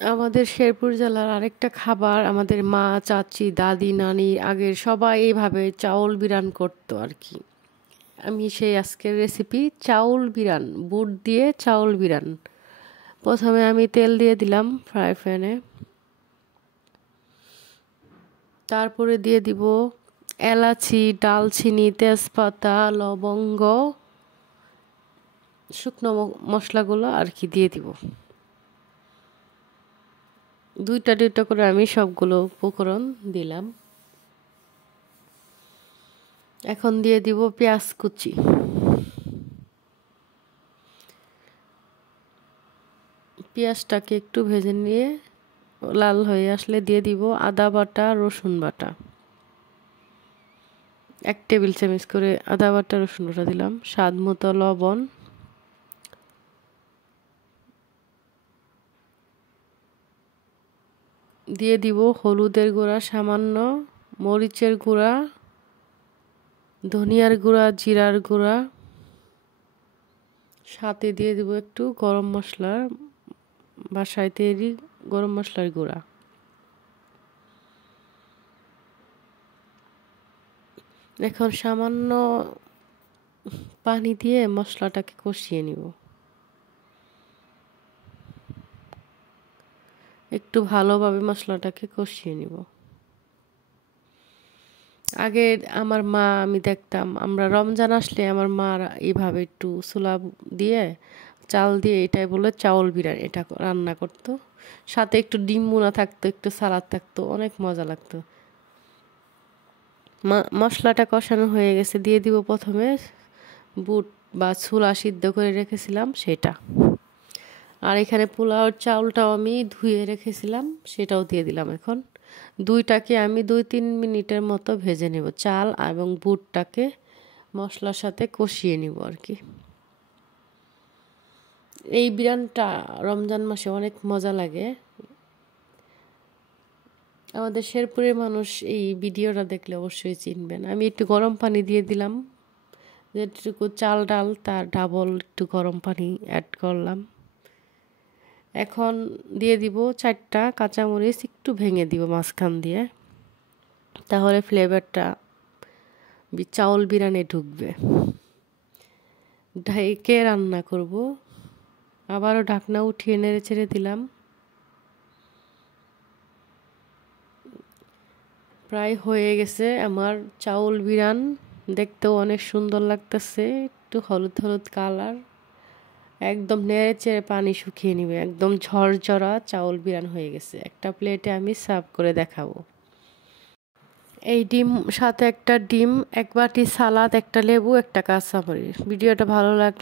আমাদের শেরপুর জেলার আরেকটা খাবার, আমাদের মা, চাচি, দাদি, নানি আগের সবাই এইভাবে চাউল বিরান করতো আর কি। আমি সেই আজকের রেসিপি চাউল বিরান, বুট দিয়ে চাউল বিরান। প্রথমে আমি তেল দিয়ে দিলাম ফ্রাই প্যানে, তারপরে দিয়ে দিব এলাচি, দালচিনি, তেজপাতা, লবঙ্গ, শুকনো মশলাগুলো আর কি দিয়ে দিব। দুইটা দুইটা করে আমি সবগুলো উপকরণ দিলাম। এখন দিয়ে দিব পেঁয়াজ কুচি। পেঁয়াজটাকে একটু ভেজে নিয়ে লাল হয়ে আসলে দিয়ে দিব আদা বাটা, রসুন বাটা। 1 টেবিল চামচ করে আদা বাটা, রসুন বাটা দিলাম। স্বাদ মতো লবণ, দিয়ে দিব হলুদের গুঁড়া সামান্য, মরিচের গুঁড়া, ধনিয়ার গুঁড়া, জিরার গুঁড়া, সাথে দিয়ে দিব একটু গরম মশলার, বাসায় তৈরি গরম মশলার গুঁড়া। এখন সামান্য পানি দিয়ে মশলাটাকে কষিয়ে নিব। একটু ভালোভাবে মশলাটাকে কষিয়ে নিব। আগে আমার মা, আমি দেখতাম, আমরা রমজান আসলে আমার মা এইভাবে একটু চুলা দিয়ে চাল দিয়ে, এটাই বলে চাউল বিরিয়ানি, এটা রান্না করতো। সাথে একটু ডিম মুনা থাকতো, একটু সালাদ থাকতো, অনেক মজা লাগতো। মশলাটা কষানো হয়ে গেছে, দিয়ে দিব প্রথমে বুট বা ছোলা সিদ্ধ করে রেখেছিলাম সেটা। আর এখানে পোলাওর চাউলটাও আমি ধুয়ে রেখেছিলাম, সেটাও দিয়ে দিলাম। এখন দুইটাকে আমি 2-3 মিনিটের মতো ভেজে নেব। চাল এবং বুটটাকে মশলার সাথে কষিয়ে নিব আর কি। এই বিরিয়ানিটা রমজান মাসে অনেক মজা লাগে। আমাদের শেরপুরের মানুষ এই ভিডিওটা দেখলে অবশ্যই চিনবেন। আমি একটু গরম পানি দিয়ে দিলাম, যেটুকু চাল ডাল তার ডাবল একটু গরম পানি অ্যাড করলাম। এখন দিয়ে দিব 4টা কাঁচামরিচ, একটু ভেঙে দিব মাঝখান দিয়ে, তাহলে ফ্লেভারটা চাউল বিরিয়ানি ঢুকবে। ঢেকে রান্না করব। আবারও ঢাকনা উঠিয়ে নেড়ে ছেড়ে দিলাম। প্রায় হয়ে গেছে আমার চাউল বিরান, দেখতেও অনেক সুন্দর লাগতেছে, একটু হলুদ হলুদ কালার। একদম নেড়ে চেড়ে পানি শুকিয়ে নিবে, একদম ঝরঝরা চাউল বিরান হয়ে গেছে। একটা প্লেটে আমি সার্ভ করে দেখাবো। এই ডিম, সাথে একটা ডিম, 1 বাটি সালাদ, একটা লেবু, একটা কাঁচামরিচ। ভিডিওটা ভালো লাগলে